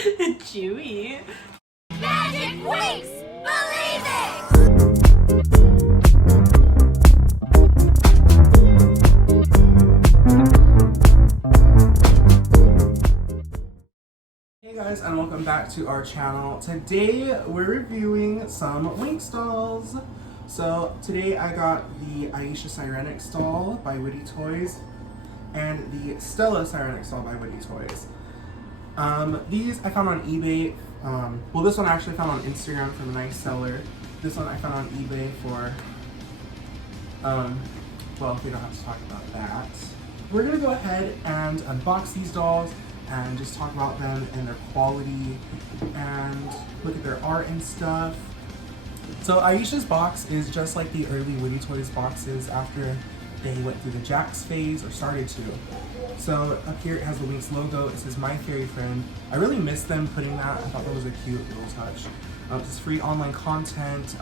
Chewy. Magic Winx! Believe it! Hey guys, and welcome back to our channel. Today we're reviewing some Winx dolls. So today I got the Aisha Sirenix doll by Witty Toys and the Stella Sirenix doll by Witty Toys. These I found on eBay. Well, this one I actually found on Instagram from a nice seller. This one I found on eBay for, well, we don't have to talk about that. We're gonna go ahead and unbox these dolls and just talk about them and their quality and look at their art and stuff. So Aisha's box is just like the early Witty Toys boxes after they went through the Jax phase or started to. So up here it has the Winx logo. It says My Fairy Friend. I really missed them putting that. I thought that was a cute little touch. This is free online content.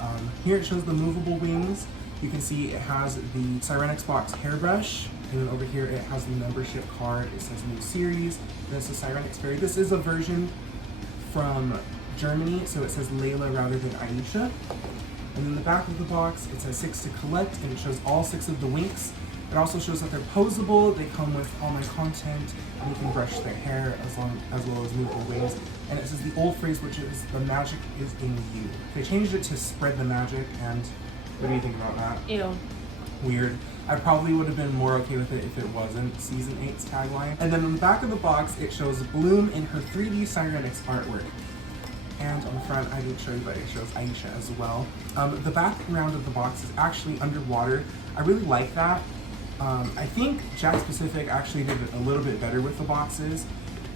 Here it shows the movable wings. You can see it has the Sirenix box hairbrush. And then over here it has the membership card. It says new series. This is Sirenix Fairy. This is a version from Germany, so it says Layla rather than Aisha. And then the back of the box, it says 6 to collect, and it shows all 6 of the Winx. It also shows that they're posable. They come with online content, and you can brush their hair as well as movable wings. And it says the old phrase, which is the magic is in you. They changed it to spread the magic, and what do you think about that? Ew. Weird. I probably would have been more okay with it if it wasn't Season 8's tagline. And then on the back of the box, it shows Bloom in her 3D Sirenix artwork. And on the front, I didn't show you, but it shows Aisha as well. The background of the box is actually underwater. I really like that. I think Jax Pacific actually did it a little bit better with the boxes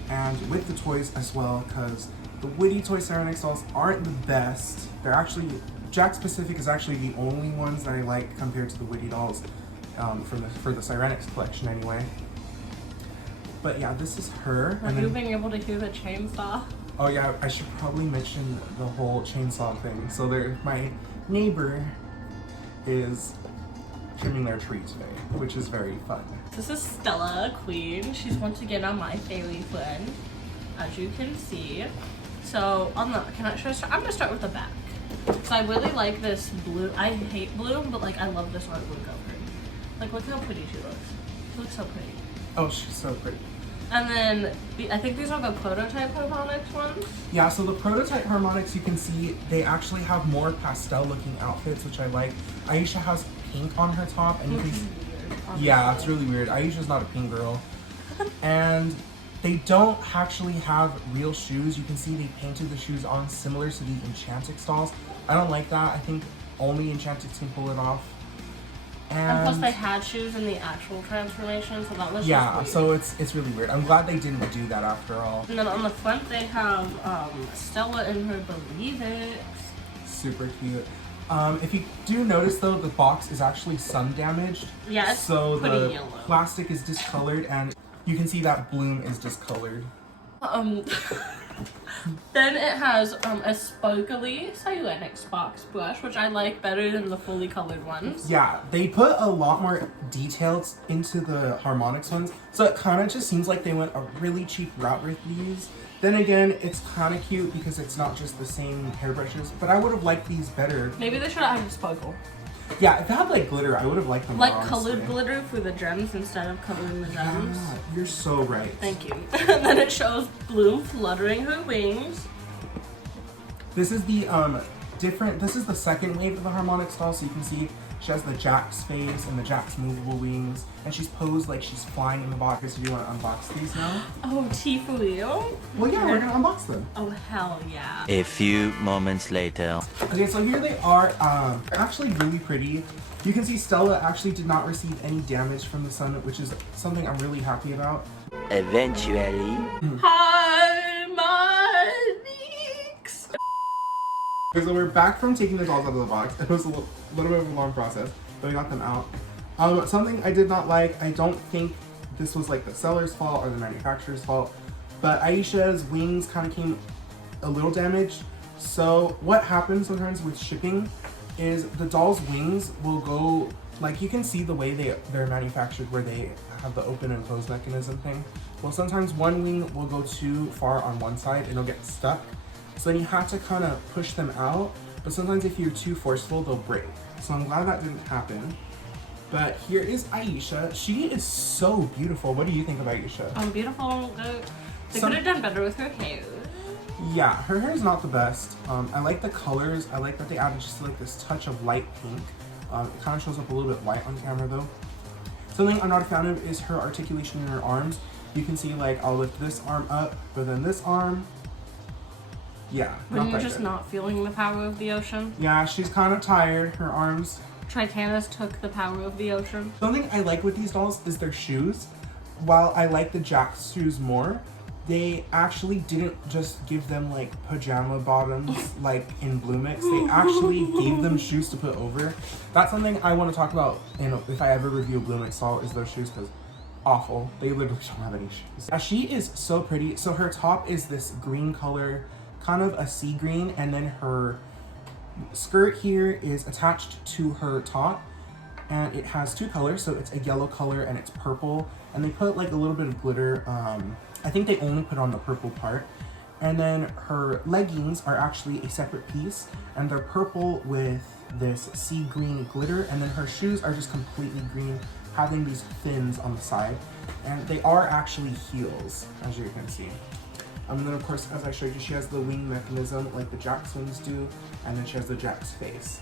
and with the toys as well, because the Witty Toy Sirenix dolls aren't the best. They're actually, Jax Pacific is actually the only ones that I like compared to the Witty dolls for the Sirenix collection anyway. But yeah, this is her. Are you being able to hear the chainsaw? Oh yeah, I should probably mention the whole chainsaw thing. So my neighbor is trimming their tree today, which is very fun. This is Stella, Queen. She's once again on My Fairy Friend, as you can see. So on the, I'm gonna start with the back. So I really like this blue. I hate blue, but like I love this artwork of her. Like look how pretty she looks. She looks so pretty. Oh, she's so pretty. And then, I think these are the prototype Harmonix ones? Yeah, so the prototype Harmonix, you can see they actually have more pastel looking outfits, which I like. Aisha has pink on her top, and you can see, yeah, it's really weird. Aisha's not a pink girl. And they don't actually have real shoes. You can see they painted the shoes on similar to the Enchantix dolls. I don't like that. I think only Enchantix can pull it off. And plus they had shoes in the actual transformation, so that was just weird. So it's really weird. I'm glad they didn't do that after all. And then on the front they have Stella in her Believe It. Super cute. If you do notice though, the box is actually sun damaged. Yeah, it's so pretty the yellow. Plastic is discolored, and you can see that Bloom is discolored. Then it has a sparkly Sirenix box brush, which I like better than the fully colored ones. Yeah, they put a lot more details into the Harmonix ones, so it kind of just seems like they went a really cheap route with these. Then again, it's kind of cute because it's not just the same hairbrushes, but I would have liked these better. Maybe they should have had a sparkle. Yeah, if they had like glitter, I would have liked them like more, colored honestly. glitter for the gems instead of coloring the gems. Yeah, you're so right. Thank you. And then it shows Bloom fluttering her wings. This is the this is the second wave of the Harmonix doll, so you can see she has the Jax face and the Jax movable wings, and she's posed like she's flying in the box. So do you want to unbox these now? Oh, tea for real? Well, yeah, we're gonna unbox them. Oh, hell yeah. A few moments later. Okay, so here they are. They're actually really pretty. You can see Stella actually did not receive any damage from the sun, which is something I'm really happy about. Eventually. Harmonix! Okay, so we're back from taking the dolls out of the box. It was a little bit of a long process, but we got them out. Something I did not like, I don't think this was like the seller's fault or the manufacturer's fault, but Aisha's wings kind of came a little damaged. So what happens sometimes with shipping is the doll's wings will go, like you can see the way they're manufactured where they have the open and close mechanism thing. Well, sometimes one wing will go too far on one side and it'll get stuck. So then you have to kind of push them out. But sometimes if you're too forceful, they'll break. So I'm glad that didn't happen. But here is Aisha. She is so beautiful. What do you think of Aisha? Beautiful. They could have done better with her hair. Yeah, her hair is not the best. I like the colors. I like that they added just like this touch of light pink. It kind of shows up a little bit white on camera though. Something I'm not a fan of is her articulation in her arms. You can see like I'll lift this arm up, but then this arm, yeah. When you're just not feeling the power of the ocean. Yeah, she's kind of tired. Her arms. Tritanus took the power of the ocean. Something I like with these dolls is their shoes. While I like the Jack's shoes more, they actually didn't just give them like pajama bottoms like in Winx. They actually gave them shoes to put over. That's something I want to talk about, if I ever review a Winx doll, is those shoes, because awful. They literally don't have any shoes. She is so pretty. So her top is this green color, kind of a sea green, and then her skirt here is attached to her top, and it has two colors. So it's a yellow color and it's purple, and they put like a little bit of glitter. I think they only put on the purple part. And then her leggings are actually a separate piece, and they're purple with this sea green glitter, and then her shoes are just completely green, having these fins on the side, and they are actually heels, as you can see. And then of course, as I showed you, she has the wing mechanism like the Jack's wings do, and then she has the Jack's face.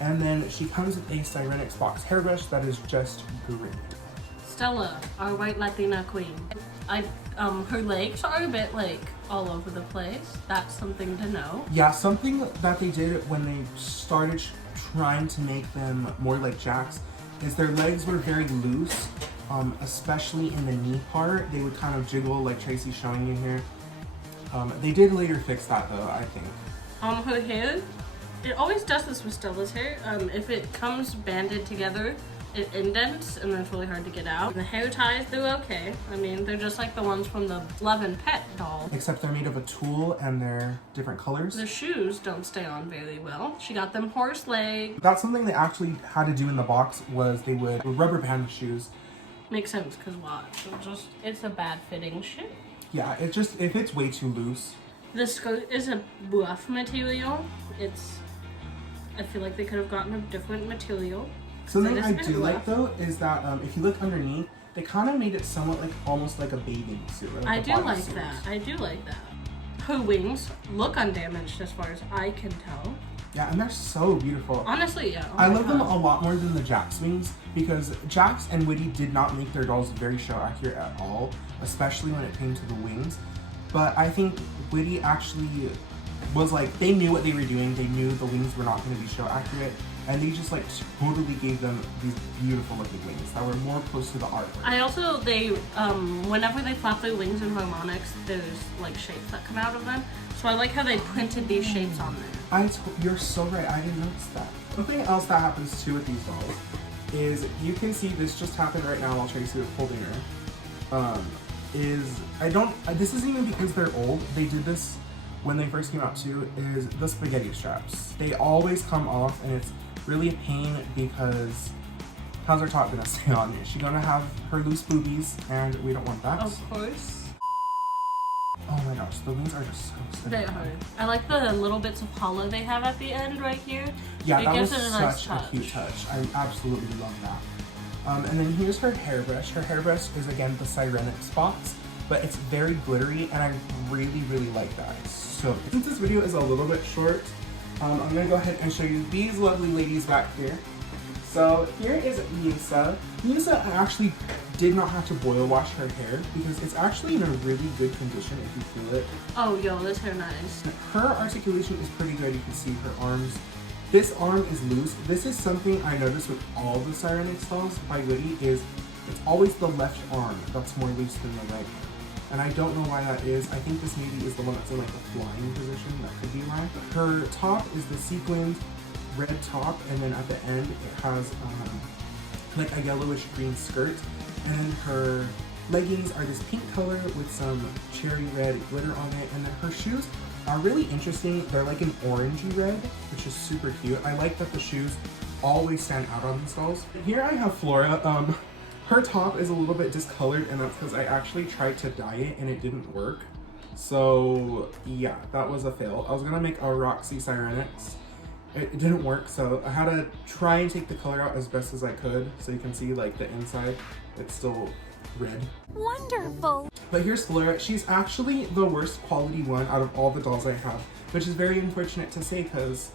And then she comes with a Sirenix box hairbrush that is just green. Stella, our white Latina queen. Her legs are a bit like all over the place. That's something to know. Yeah, something that they did when they started trying to make them more like Jack's is their legs were very loose, especially in the knee part. They would kind of jiggle like Tracy's showing you here. They did later fix that though, I think. Her hair, it always does this with Stella's hair. If it comes banded together, it indents and then it's really hard to get out. The hair ties do okay. I mean, they're just like the ones from the Love and Pet doll. Except they're made of a tulle and they're different colors. The shoes don't stay on very well. She got them horse leg. That's something they actually had to do in the box, was they would rubber band the shoes. Makes sense, because watch, it's a bad fitting shoe. Yeah, it just, if it's way too loose. The skirt is a buff material. I feel like they could have gotten a different material. Something I do like though is that if you look underneath, they kind of made it somewhat like almost like a bathing suit. Like I do like that. I do like that. Her wings look undamaged as far as I can tell. Yeah, and they're so beautiful. Honestly, yeah. I love them a lot more than the Jack's wings, because Jack's and Witty did not make their dolls very show accurate at all, especially when it came to the wings. But I think Witty actually was like, they knew what they were doing. They knew the wings were not going to be show accurate, and they just like totally gave them these beautiful looking wings that were more close to the artwork. I also, whenever they flap their wings in Harmonix, there's like shapes that come out of them. So I like how they printed these shapes on there. You're so right, I didn't notice that. Something else that happens too with these dolls is, you can see this just happened right now while Tracy was holding her. This isn't even because they're old. They did this when they first came out too, is the spaghetti straps. They always come off, and it's really a pain because how's her top gonna stay on? She's gonna have her loose boobies, and we don't want that. Of course. Oh my gosh, the wings are just so sick. They are. I like the little bits of hollow they have at the end right here. Yeah, that was gives it a nice such a cute touch. I absolutely love that. And then here's her hairbrush. Her hairbrush is again the Sirenix box, but it's very glittery, and I really, really like that. It's so good. Since this video is a little bit short, I'm gonna go ahead and show you these lovely ladies back here. So here is Musa. Musa actually did not have to boil wash her hair because it's actually in a really good condition if you feel it. Oh, yo, this hair nice. Her articulation is pretty good. You can see her arms. This arm is loose. This is something I noticed with all the Sirenix dolls by Witty, is it's always the left arm that's more loose than the right arm. And I don't know why that is. I think this maybe is the one that's in like a flying position. That could be why. Her top is the sequined red top, and then at the end it has like a yellowish green skirt. And her leggings are this pink color with some cherry red glitter on it. And then her shoes are really interesting. They're like an orangey red, which is super cute. I like that the shoes always stand out on these dolls. Here I have Flora. Her top is a little bit discolored, and that's because I actually tried to dye it and it didn't work. So yeah, that was a fail. I was gonna make a Roxy Sirenix. It didn't work, so I had to try and take the color out as best as I could. So you can see like the inside, it's still red. Wonderful. But here's Flora. She's actually the worst quality one out of all the dolls I have, which is very unfortunate to say because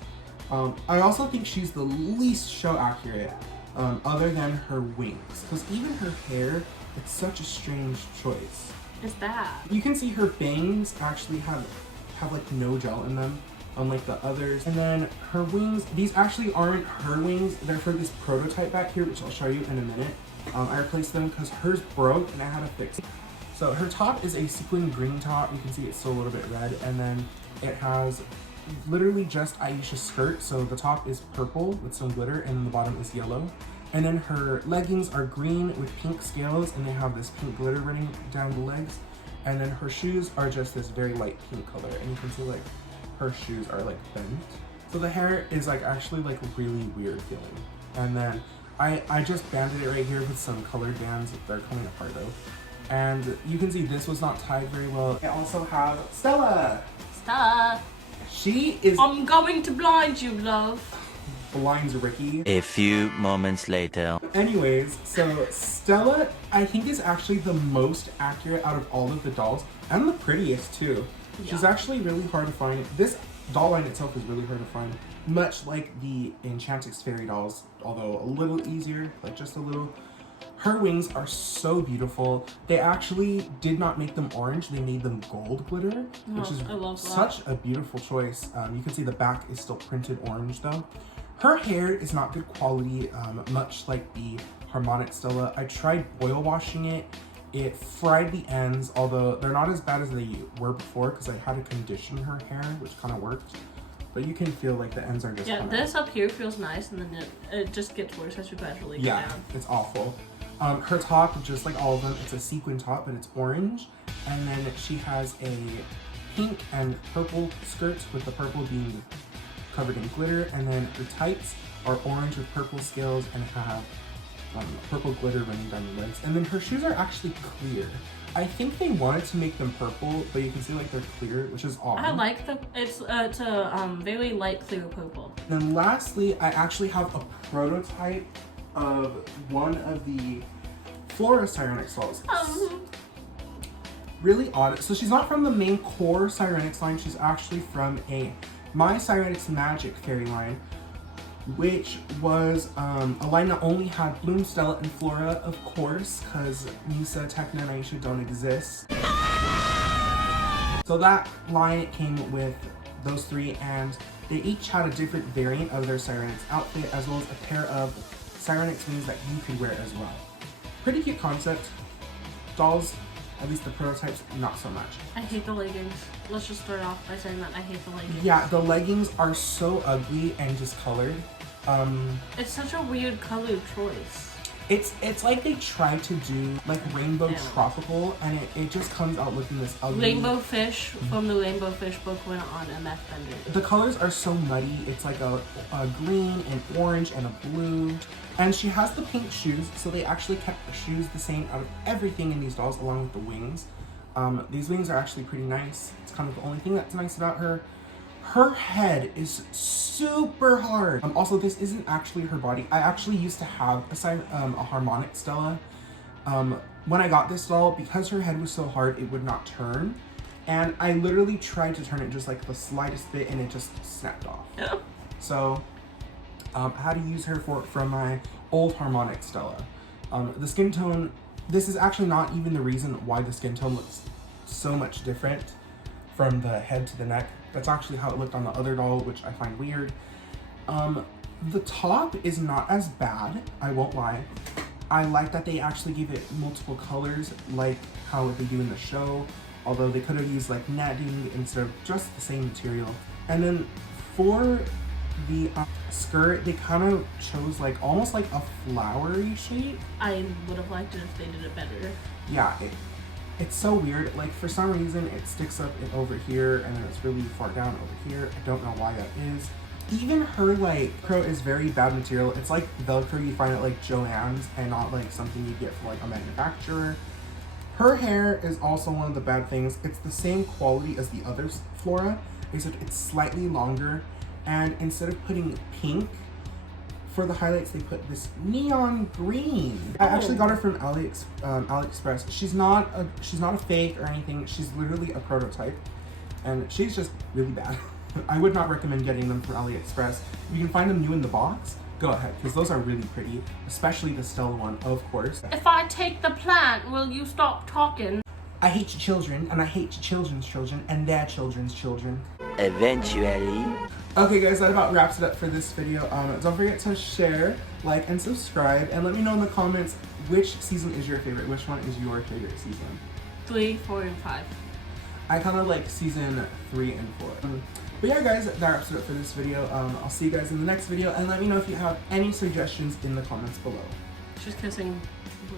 I also think she's the least show accurate other than her wings. Because even her hair, it's such a strange choice. It's bad. You can see her bangs actually have like no gel in them, unlike the others. And then her wings, these actually aren't her wings. They're for this prototype back here, which I'll show you in a minute. I replaced them because hers broke and I had to fix it. So her top is a sequin green top. You can see it's still a little bit red. And then it has literally just Aisha's skirt. So the top is purple with some glitter and then the bottom is yellow. And then her leggings are green with pink scales and they have this pink glitter running down the legs. And then her shoes are just this very light pink color. And you can see like her shoes are like bent. So the hair is like actually like really weird feeling. And then I just banded it right here with some colored bands. They're coming apart though. And you can see this was not tied very well. I also have Stella. Stella. She is I'm going to blind you, love. blinds Ricky. A few moments later. Anyways, so Stella, I think is actually the most accurate out of all of the dolls and the prettiest too. Yeah. She's actually really hard to find. This doll line itself is really hard to find, much like the Enchantix fairy dolls, although a little easier, like just a little. Her wings are so beautiful. They actually did not make them orange, they made them gold glitter, which is I love that. such a beautiful choice. You can see the back is still printed orange though. Her hair is not good quality, much like the Harmonix Stella. I tried oil washing it. It fried the ends, although they're not as bad as they were before because I had to condition her hair, which kind of worked. But you can feel like the ends are just this up here feels nice and then it just gets worse as you gradually go yeah, down. it's awful. Her top, just like all of them, it's a sequin top, but it's orange. And then she has a pink and purple skirt, with the purple being covered in glitter. And then her tights are orange with purple scales and have purple glitter running down the legs. And then her shoes are actually clear. I think they wanted to make them purple, but you can see like they're clear, which is odd. I like it's a very light clear purple. And then lastly, I actually have a prototype of one of the Flora Sirenix dolls. Really odd. So she's not from the main core Sirenix line, she's actually from a My Sirenix Magic fairy line, which was a line that only had Bloom, Stella, and Flora, of course, because Nisa, Techna, and Aisha don't exist. So that line came with those three, and they each had a different variant of their Sirenix outfit, as well as a pair of Sirenix wings that you could wear as well. Pretty cute concept. Dolls, at least the prototypes, not so much. I hate the leggings. Let's just start off by saying that I hate the leggings. Yeah, the leggings are so ugly and discolored. It's such a weird color choice. It's like they tried to do like rainbow tropical, and it just comes out looking this ugly. Rainbow Fish from the Rainbow Fish book went on MF Bender. The colors are so muddy. It's like a green and orange and a blue. And she has the pink shoes, so they actually kept the shoes the same out of everything in these dolls, along with the wings. These wings are actually pretty nice. It's kind of the only thing that's nice about her. Her head is super hard. Also, this isn't actually her body. I actually used to have a Harmonix Stella. When I got this doll, because her head was so hard, it would not turn. And I literally tried to turn it just like the slightest bit, and it just snapped off. Yeah. So I had to use her from my old Harmonix Stella. The skin tone, this is actually not even the reason why the skin tone looks so much different from the head to the neck. That's actually how it looked on the other doll, which I find weird. The top is not as bad, I won't lie. I like that they actually gave it multiple colors, like how they do in the show, although they could have used like netting instead of just the same material. And then for the skirt, they kind of chose like almost like a flowery shape. I would have liked it if they did it better. Yeah, it's so weird. Like for some reason it sticks up over here and then it's really far down over here. I don't know why that is. Even her like Velcro is very bad material. It's like Velcro you find at like Joann's and not like something you get from like a manufacturer. Her hair is also one of the bad things. It's the same quality as the other Flora, except it's slightly longer. And instead of putting pink for the highlights, they put this neon green. I actually got her from AliExpress. She's not a fake or anything. She's literally a prototype, and she's just really bad. I would not recommend getting them from AliExpress. If you can find them new in the box, go ahead, because those are really pretty, especially the Stella one, of course. If I take the plant, will you stop talking? I hate your children, and I hate your children's children, and their children's children. Eventually. Okay guys, that about wraps it up for this video. Don't forget to share, like, and subscribe, and let me know in the comments which season is your favorite. Which one is your favorite season? 3, 4, and 5. I kind of like season 3 and 4. But yeah guys, that wraps it up for this video. I'll see you guys in the next video, and let me know if you have any suggestions in the comments below. She's kissing Blue.